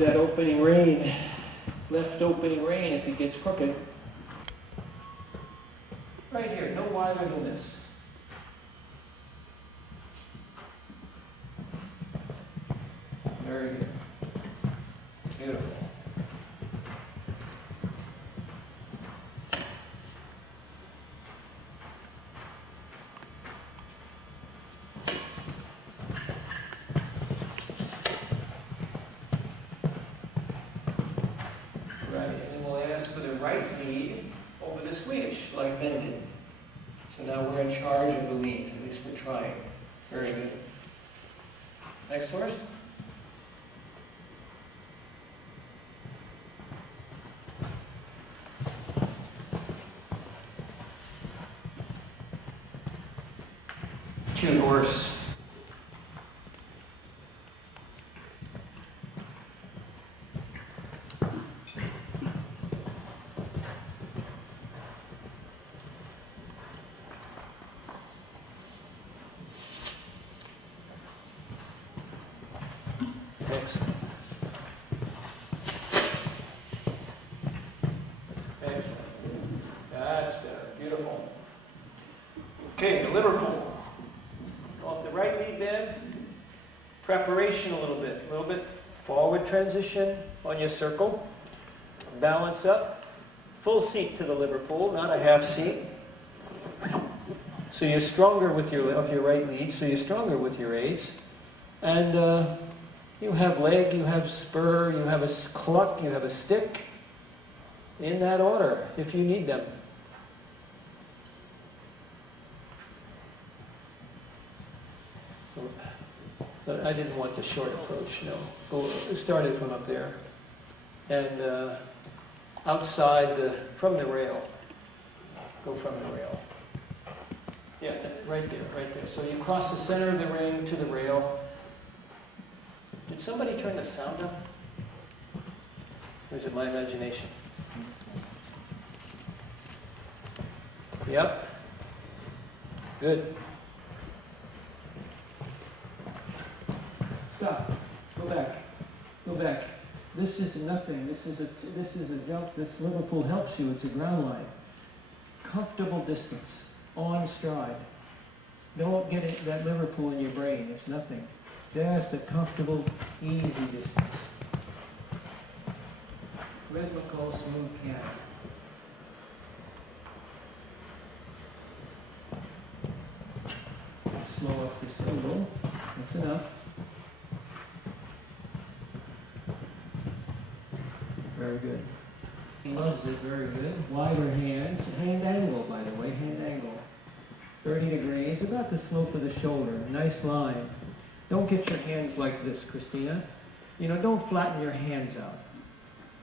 that opening rein, left opening rein if it gets crooked. Right here, no wider than this. Very good. Beautiful. Right, and then we'll ask for the right lead over the Swedish, like Ben did. So now we're in charge of the leads, at least we're trying. Very good. Next horse. Cute horse. Excellent. Excellent. That's better. Beautiful. Okay, Liverpool. Off the right lead bend. Preparation a little bit forward transition on your circle. Balance up. Full seat to the Liverpool, not a half seat. So you're stronger with your right lead, so you're stronger with your aids. And you have leg, you have spur, you have a cluck, you have a stick. In that order, if you need them. But I didn't want the short approach, no. Started from up there. And outside, from the rail. Go from the rail. Yeah, right there. So you cross the center of the ring to the rail. Did somebody turn the sound up? Or is it my imagination? Yep. Good. Stop. Go back. Go back. This is nothing. This is a jump. This Liverpool helps you. It's a ground line. Comfortable distance. On stride. Don't get that Liverpool in your brain. It's nothing. Just a comfortable, easy distance. Rhythmical, smooth canter. Slow up just a little. That's enough. Very good. He loves it. Very good. Wider hands. Hand angle, by the way. Hand angle. 30 degrees. About the slope of the shoulder. Nice line. Don't get your hands like this, Christina. You know, don't flatten your hands out.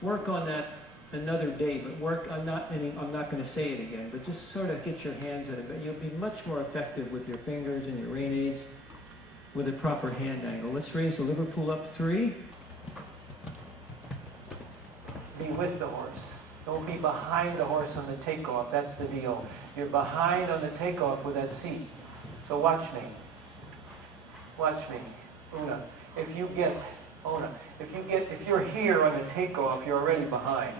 Work on that another day, but I'm not going to say it again, but just sort of get your hands at it. You'll be much more effective with your fingers and your rein aids with a proper hand angle. Let's raise the Liverpool up 3. Be with the horse. Don't be behind the horse on the takeoff. That's the deal. You're behind on the takeoff with that seat. So watch me. Watch me. Una. If you're here on the takeoff, you're already behind.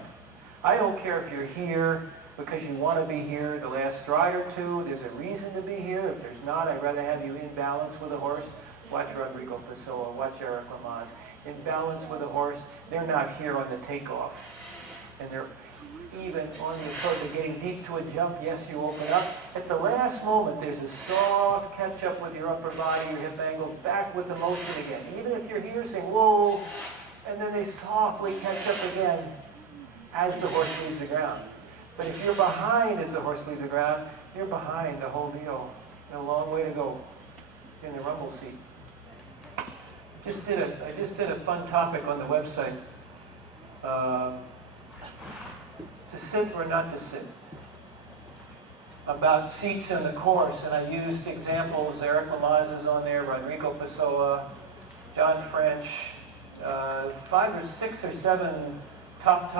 I don't care if you're here because you want to be here the last stride or two. There's a reason to be here. If there's not, I'd rather have you in balance with a horse. Watch Rodrigo Pessoa. Watch Eric Lamaze. In balance with a horse, they're not here on the takeoff. And they're even on the approach. They're getting deep to a jump. Yes, you open up. At the last moment, there's a soft catch-up with your upper body, your hip angle, back with the motion again. Even if you're here saying, whoa, and then they softly catch up again as the horse leaves the ground. But if you're behind as the horse leaves the ground, you're behind the whole deal. And a long way to go in the rumble seat. I just did a fun topic on the website. To sit or not to sit. About seats in the course, and I used examples. Eric Lamaze is on there, Rodrigo Pessoa, John French, 5 or 6 or 7 top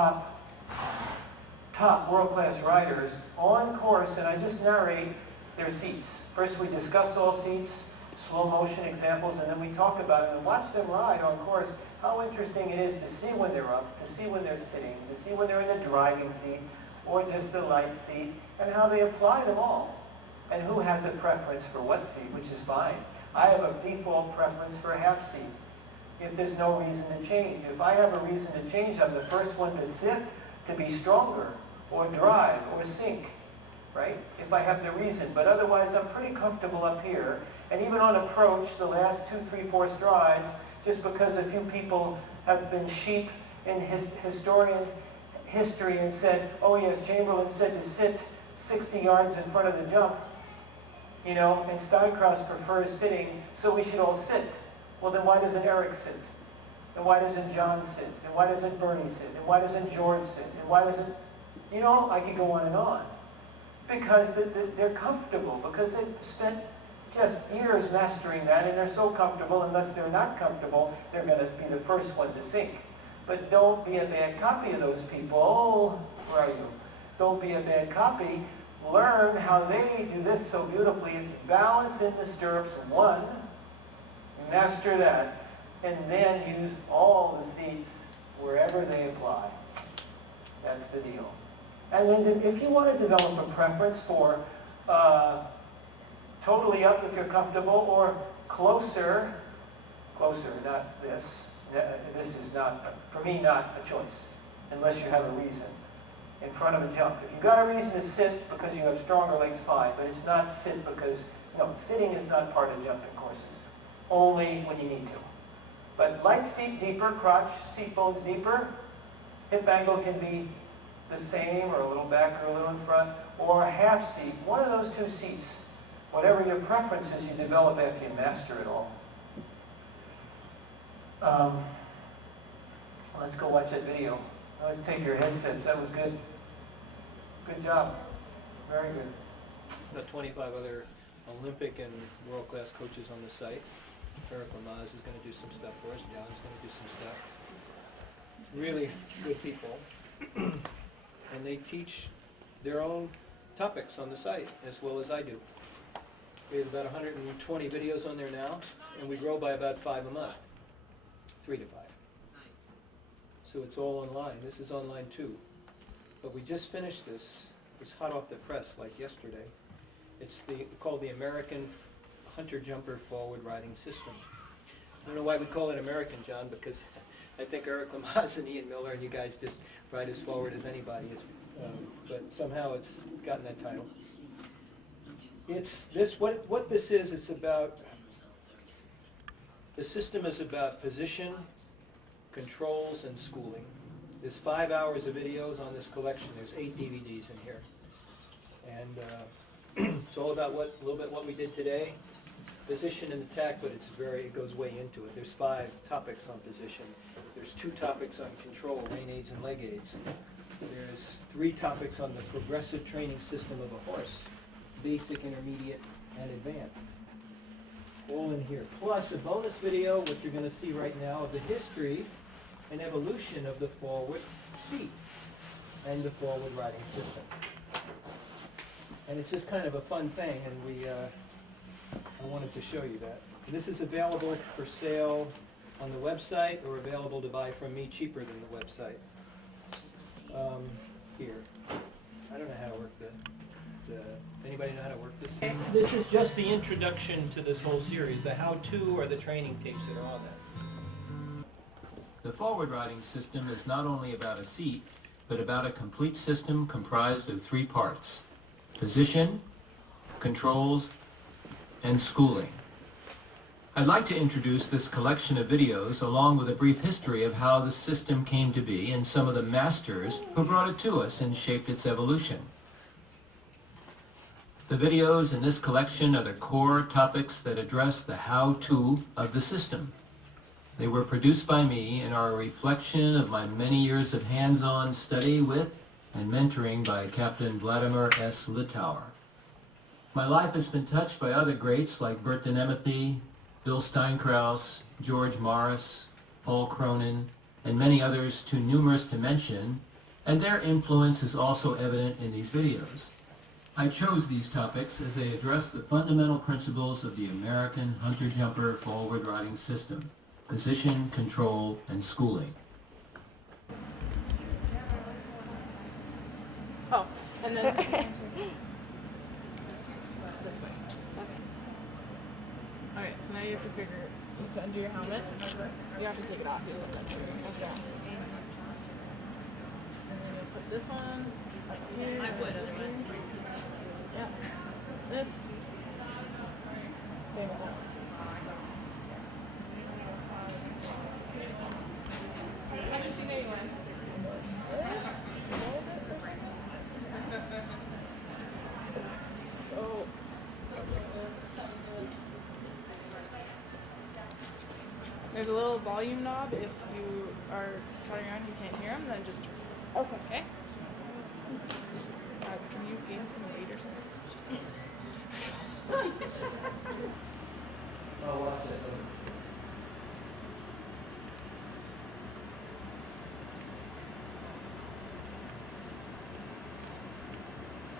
world-class riders on course, and I just narrate their seats. First we discuss all seats, slow motion examples, and then we talk about it and watch them ride on course, how interesting it is to see when they're up, to see when they're sitting, to see when they're in a driving seat or just a light seat, and how they apply them all. And who has a preference for what seat, which is fine. I have a default preference for a half seat if there's no reason to change. If I have a reason to change, I'm the first one to sit, to be stronger, or drive, or sink, right? If I have the reason. But otherwise, I'm pretty comfortable up here. And even on approach, the last 2, 3, 4 strides, just because a few people have been sheep in history and said, oh yes, Chamberlain said to sit 60 yards in front of the jump, you know, and Steinkraus prefers sitting, so we should all sit. Well, then why doesn't Eric sit? And why doesn't John sit? And why doesn't Bernie sit? And why doesn't George sit? And why doesn't, you know, I could go on and on. Because they're comfortable, because they've spent just years mastering that, and they're so comfortable, unless they're not comfortable, they're going to be the first one to sink. But don't be a bad copy of those people. Where are you? Don't be a bad copy. Learn how they do this so beautifully. It's balance in the stirrups, one, master that, and then use all the seats wherever they apply. That's the deal. And then if you want to develop a preference for totally up if you're comfortable, or closer, not this. This is not, for me, not a choice, unless you have a reason. In front of a jump. If you've got a reason to sit because you have stronger legs, fine, but it's not sit because, no, sitting is not part of jumping courses. Only when you need to. But light seat deeper, crotch, seat bones deeper, hip angle can be the same, or a little back or a little in front, or a half seat. One of those two seats, whatever your preference is, you develop after you master it all. Let's go watch that video. Take your headsets. That was good. Good job. Very good. About 25 other Olympic and world-class coaches on the site. Eric Lamaz is going to do some stuff for us. John's going to do some stuff. Really good people. And they teach their own topics on the site as well as I do. We have about 120 videos on there now, and we grow by about 5 a month. 3 to 5. So it's all online. This is online too. But we just finished this. It was hot off the press like yesterday. It's called the American Hunter-Jumper Forward Riding System. I don't know why we call it American, John, because I think Eric Lamaz and Ian Miller and you guys just ride as forward as anybody. But somehow it's gotten that title. It's this. What this is, it's about, the system is about position, controls, and schooling. There's 5 hours of videos on this collection. There's 8 DVDs in here. And it's all about a little bit what we did today. Position and attack, but it goes way into it. There's 5 topics on position. There's 2 topics on control, rein aids and leg aids. There's 3 topics on the progressive training system of a horse, basic, intermediate, and advanced. All in here. Plus a bonus video, which you're going to see right now, of the history and evolution of the forward seat and the forward riding system. And it's just kind of a fun thing, and I wanted to show you that. This is available for sale on the website, or available to buy from me cheaper than the website. Here. I don't know how to work anybody know how to work this? This is just the introduction to this whole series, the how-to or the training tapes that are on that. The forward riding system is not only about a seat, but about a complete system comprised of 3 parts: position, controls, and schooling. I'd like to introduce this collection of videos along with a brief history of how the system came to be and some of the masters who brought it to us and shaped its evolution. The videos in this collection are the core topics that address the how-to of the system. They were produced by me and are a reflection of my many years of hands-on study with and mentoring by Captain Vladimir S. Litauer. My life has been touched by other greats like Bert Denemeth, Bill Steinkraus, George Morris, Paul Cronin, and many others too numerous to mention, and their influence is also evident in these videos. I chose these topics as they address the fundamental principles of the American hunter-jumper forward riding system: position, control, and schooling. Oh, and then this way. Okay, so now you have to undo your helmet. You have to take it off yourself. Okay. And then you put this one up here. I would otherwise. Yeah. This. Same with that. Oh. There's a little volume knob. If you are trotting around and you can't hear them, then just turn. Okay. Can you gain some weight or something? Oh, watch it.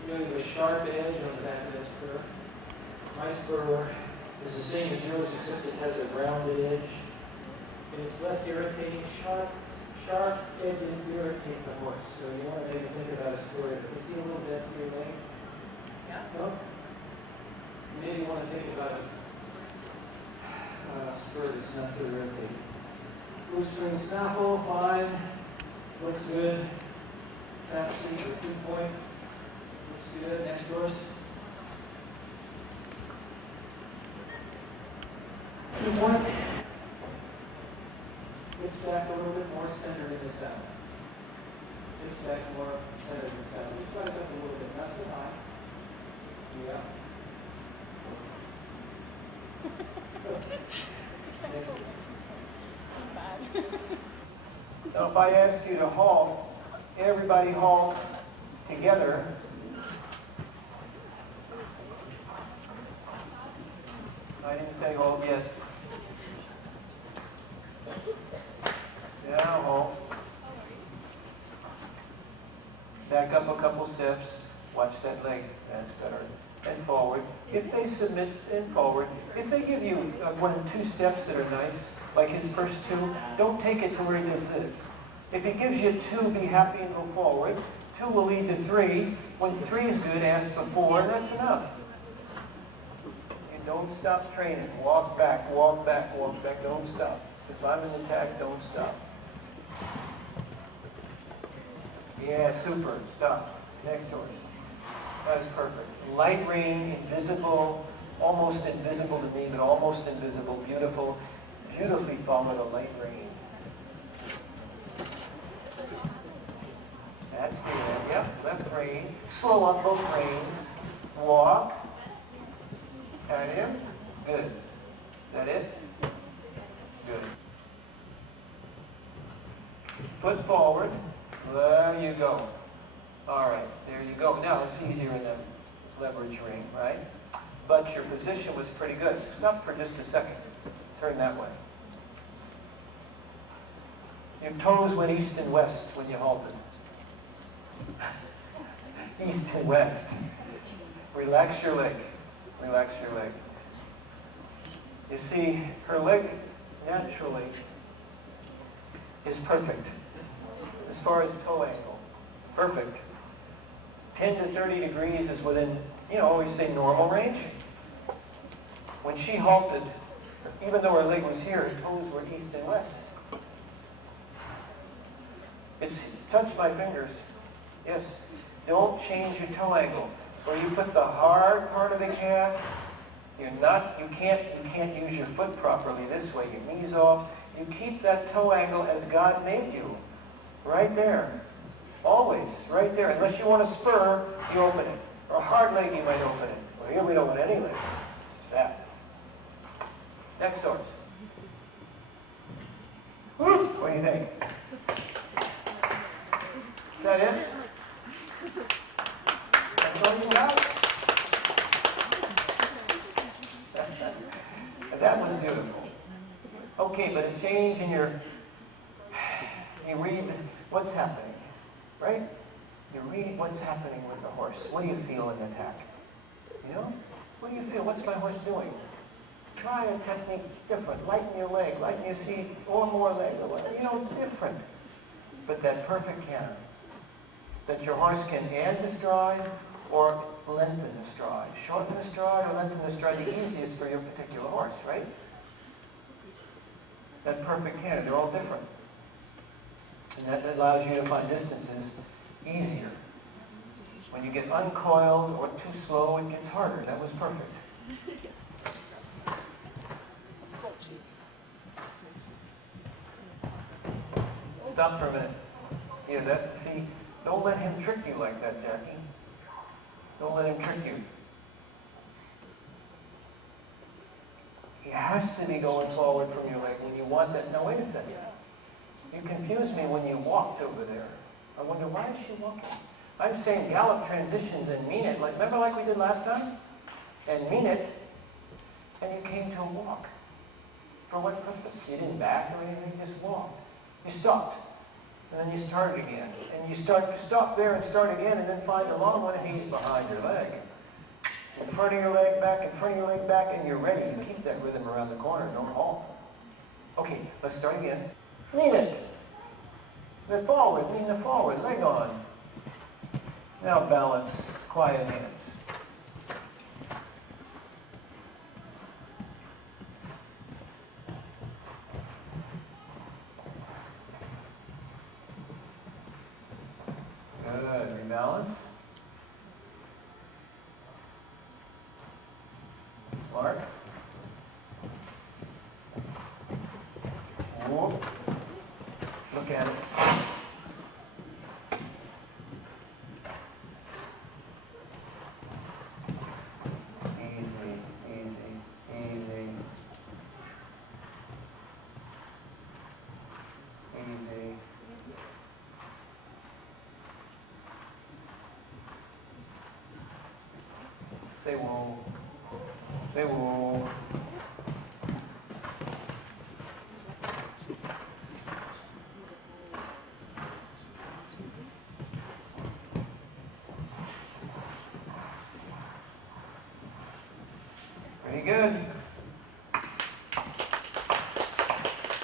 You know, the sharp edge on the back of that spur. My spur is the same as yours, except it has a rounded edge. And it's less irritating. Sharp edges irritate the horse. So you want to maybe think about a spur. You see a little bit for your leg? Yeah. No? You maybe want to think about a spur that's not so irritating. Loose string snaffle, fine. Looks good. Tap seat or 2-point. Looks good. Next horse. 2-point. Hips back a little bit more centered in the saddle. Hips back more centered in the saddle. Just rise up a little bit, not so high. Yeah. Next. Now if I ask you to halt, everybody halt together. I didn't say halt yet. Now halt. Back up a couple steps. Watch that leg. That's better. And forward. If they submit and forward, if they give you 1 or 2 steps that are nice, like his first 2, don't take it to where he does this. If he gives you 2, be happy and go forward. 2 will lead to 3. When 3 is good, ask for 4, and that's enough. And don't stop training. Walk back, walk back, walk back. Don't stop. If I'm in the tack, don't stop. Yeah, super. Stop. Next horse. That's perfect. Light rein, invisible, almost invisible to me, but almost invisible. Beautiful. Beautifully followed a light rein. That's the end. Yep, left rein. Slow up both reins. Walk. Carry him. Good. Is that it? Good. Foot forward. There you go. All right, there you go. Now it's easier in the leverage ring, right? But your position was pretty good. Stop for just a second. Turn that way. Your toes went east and west when you halted. East and west. Relax your leg. Relax your leg. You see, her leg naturally is perfect. As far as toe angle, perfect. 10 to 30 degrees is within, always say normal range. When she halted, even though her leg was here, her toes were east and west. Touch my fingers. Yes. Don't change your toe angle. Where you put the hard part of the calf, you can't use your foot properly this way. Your knees off. You keep that toe angle as God made you. Right there. Always. Right there. Unless you want a spur, you open it. Or a hard leg, you might open it. Well, here we don't want any leg. That. Next horse. Woo! What do you think? Is that it? That's all you got? That was beautiful. Okay, but a change in you read what's happening, right? You read what's happening with the horse. What do you feel in the tack? You know? What do you feel? What's my horse doing? Try a technique different. Lighten your leg, lighten your seat, or more leg. You know, it's different. But that perfect canter, that your horse can add the stride or lengthen the stride. Shorten the stride or lengthen the stride, the easiest for your particular horse, right? That perfect canter, they're all different. And that allows you to find distances easier. When you get uncoiled or too slow, it gets harder. That was perfect. Stop for a minute. Hear that? See, don't let him trick you like that, Jackie. Don't let him trick you. He has to be going forward from your leg when you want that. Now, wait a second. You confused me when you walked over there. I wonder, why is she walking? I'm saying gallop transitions and mean it. Like, remember like we did last time? And mean it. And you came to a walk. For what purpose? You didn't back or anything, you just walked. You stopped. And then you started again. And you stop there and start again, and then find a long one, and he's behind your leg. In front of your leg, back, in front of your leg, back, and you're ready. You keep that rhythm around the corner, no halt. Okay, let's start again. Lean it. The forward, lean the forward, leg on. Now balance, quiet hands. Good, rebalance. Smart. Whoop. Look at it. Easy, easy, easy. Easy. Say whoa. Say whoa. Pretty good.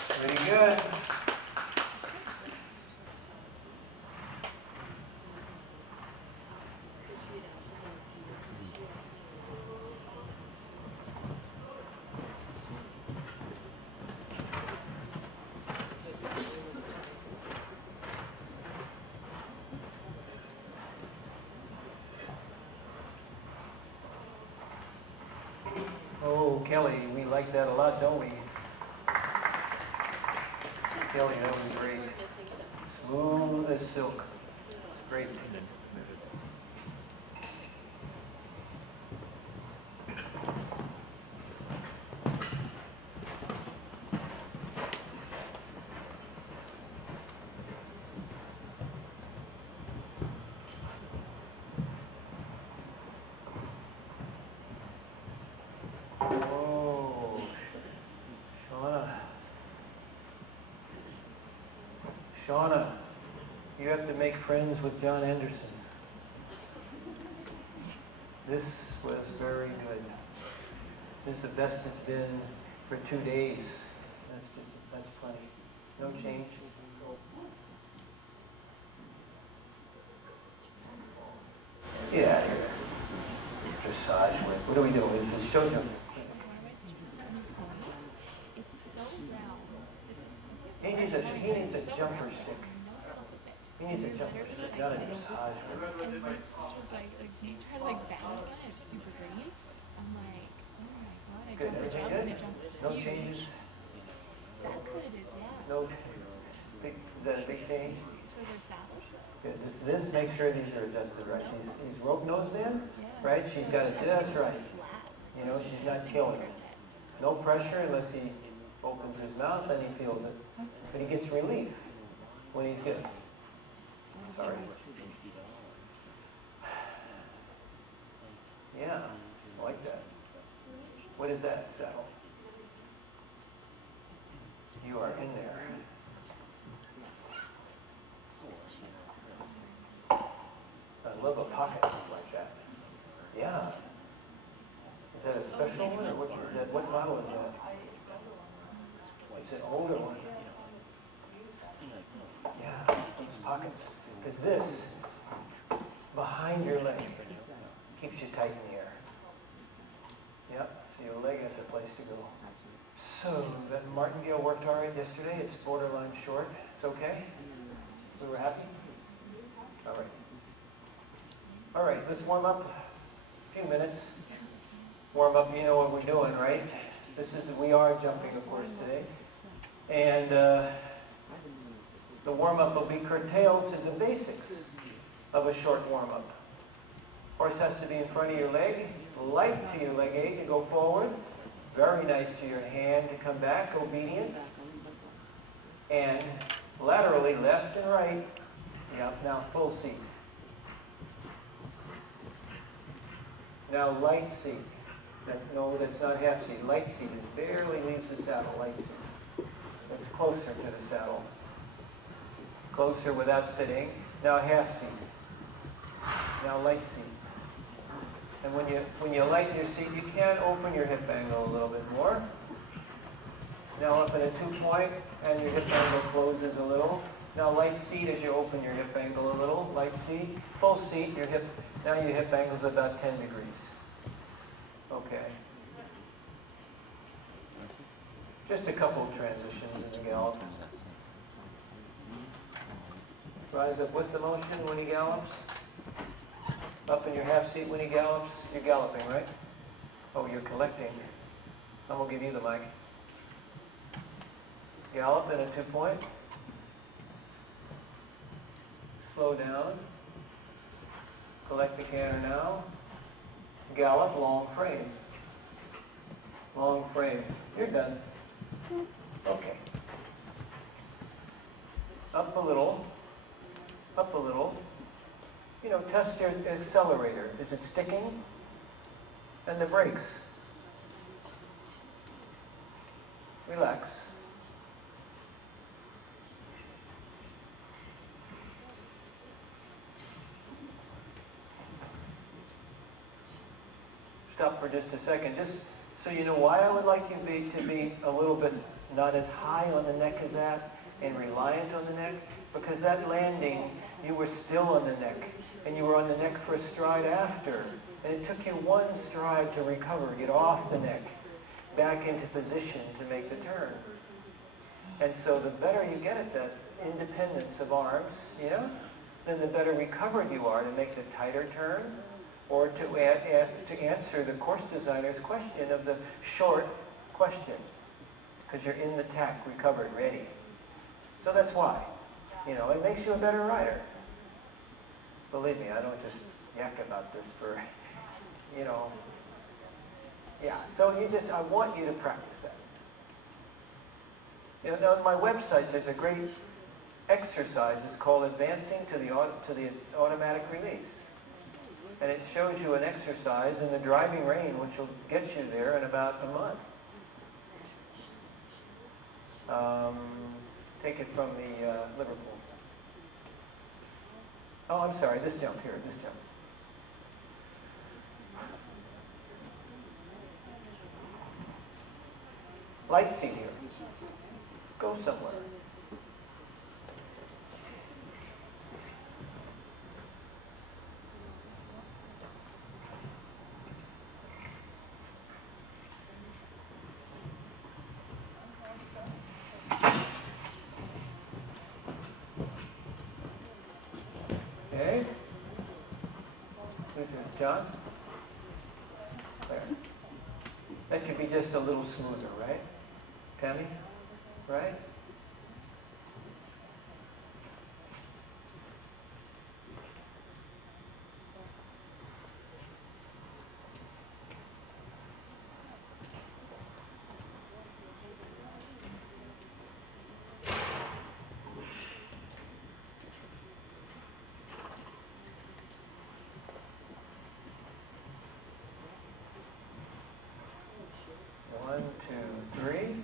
Pretty good. Oh, Kelly, we like that a lot, don't we? Kelly, that was great. Smooth as silk. Great. Oh, Shauna, you have to make friends with John Anderson. This was very good. This is the best it's been for 2 days. That's plenty. No change. Yeah, here. Dressage with. What are we doing? This is show jump. He needs a jumper stick. He needs a jumper stick, not a dressage whip. And my sister was like, you try to balance on it, it's super green. I'm like, oh my god, I Good, jump the everything jump and good? it jumps No huge. changes? That's what it is, yeah. No, big, is that a big change? So they're saddles? Good, this, make sure these are adjusted right. These rope nose bands, right? She's got it just right. You know, she's not killing it. No pressure unless he opens his mouth and he feels it. But he gets relief when he's good. Sorry. Yeah, I like that. What is that, saddle? You are in there. pocket like that. Yeah. Is that a special one, or what is that? What model is that? It's an older one. Yeah, those pockets. Because this, behind your leg, keeps you tight in the air. Yep, so your leg has a place to go. So, that martingale worked all right yesterday. It's borderline short. It's okay? We were happy? All right. All right, let's warm up. A few minutes. Warm up, you know what we're doing, right? We are jumping, of course, today. And the warm-up will be curtailed to the basics of a short warm-up. Horse has to be in front of your leg, light to your leg 8 to go forward, very nice to your hand to come back, obedient, and laterally left and right. Yeah, now full seat. Now light seat. No, that's not half seat. Light seat. It barely leaves the saddle. Light seat. It's closer to the saddle. Closer without sitting. Now half seat. Now light seat. And when you lighten your seat, you can open your hip angle a little bit more. Now up in a 2-point, and your hip angle closes a little. Now light seat as you open your hip angle a little. Light seat. Full seat. Now your hip angle is about 10 degrees. Okay. Just a couple of transitions in the gallop. Rise up with the motion when he gallops. Up in your half seat when he gallops. You're galloping, right? Oh, you're collecting. I'm going to give you the mic. Gallop in a 2-point. Slow down. Collect the canter now. Gallop, long frame. Long frame. You're done. Okay. Up a little. Up a little. You know, test your accelerator. Is it sticking? And the brakes. Relax. Stop for just a second, just so you know why I would like you to be a little bit not as high on the neck as that and reliant on the neck, because that landing, you were still on the neck, and you were on the neck for a stride after, and it took you one stride to recover, get off the neck, back into position to make the turn. And so the better you get at that independence of arms, you know, then the better recovered you are to make the tighter turn, or to answer the course designer's question of the short question, because you're in the tack, recovered, ready. So that's why. You know, it makes you a better rider. Believe me, I don't just yak about this for, you know. Yeah, so I want you to practice that. You know, on my website, there's a great exercise. It's called Advancing to the Automatic Release. And it shows you an exercise in the driving range, which will get you there in about a month. Take it from the Liverpool. Oh, I'm sorry, this jump here, this jump. Light seat here. Go somewhere. Okay. John? There. That could be just a little smoother, right? Tammy? Right? One, two, three.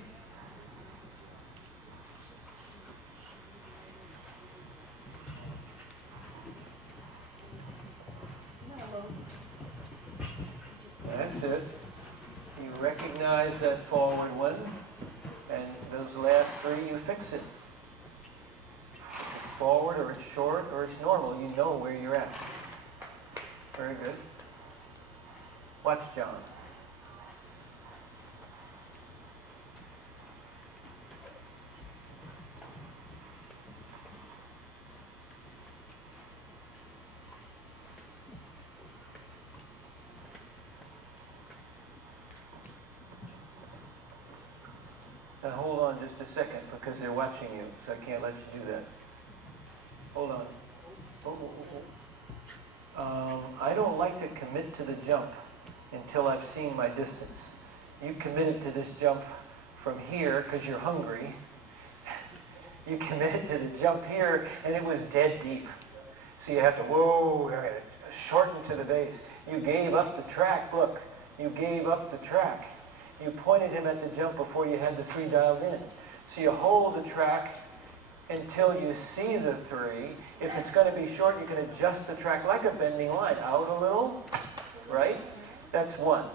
it. You recognize that forward one, and those last three you fix it. If it's forward or it's short or it's normal, you know where you're at. Very good. Watch John. Now hold on just a second because they're watching you, so I can't let you do that. Hold on. I don't like to commit to the jump until I've seen my distance. You committed to this jump from here because you're hungry. You committed to the jump here and it was dead deep. So you have to, whoa, shorten to the base. You gave up the track, look. You gave up the track. You pointed him at the jump before you had the three dialed in. So you hold the track until you see the three. If it's going to be short, you can adjust the track like a bending line. Out a little, right? That's one.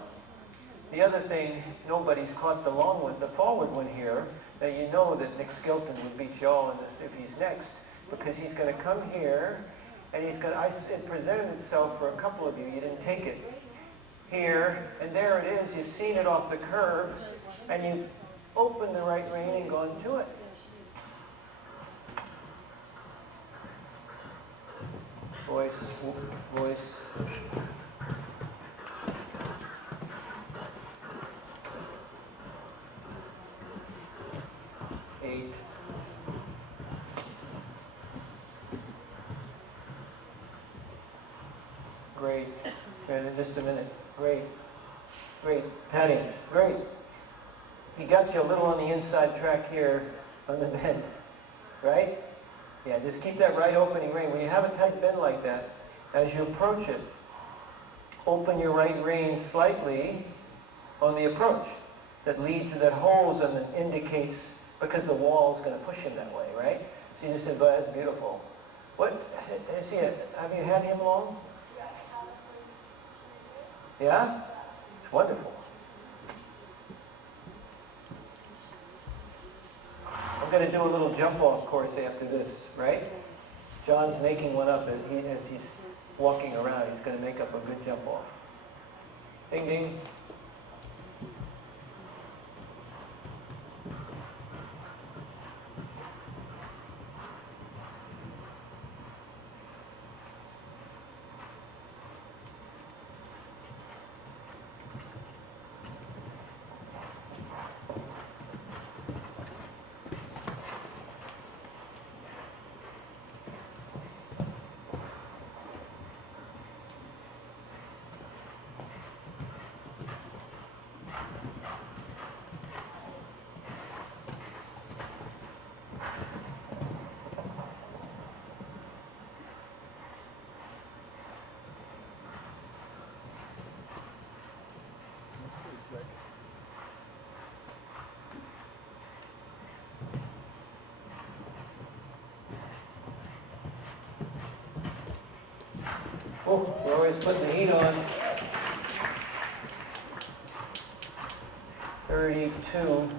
The other thing, nobody's caught the long one, the forward one here. Now you know that Nick Skelton would beat you all in this if he's next, because he's going to come here, and he's going to, it presented itself for a couple of you. You didn't take it. Here, and there it is. You've seen it off the curve, and you've opened the right rein and gone to it. Voice, voice. Eight. Great. In just a minute. Great. Great. Patty. Great. He got you a little on the inside track here on the bend. Right? Yeah, just keep that right opening rein. When you have a tight bend like that, as you approach it, open your right rein slightly on the approach. That leads, that holds and indicates, because the wall is going to push him that way, right? So you just said, that's beautiful. What, is he, have you had him long? Yeah? It's wonderful. I'm going to do a little jump-off course after this, right? John's making one up as he's walking around. He's going to make up a good jump-off. Ding, ding. Oh, we're always putting the heat on. 32.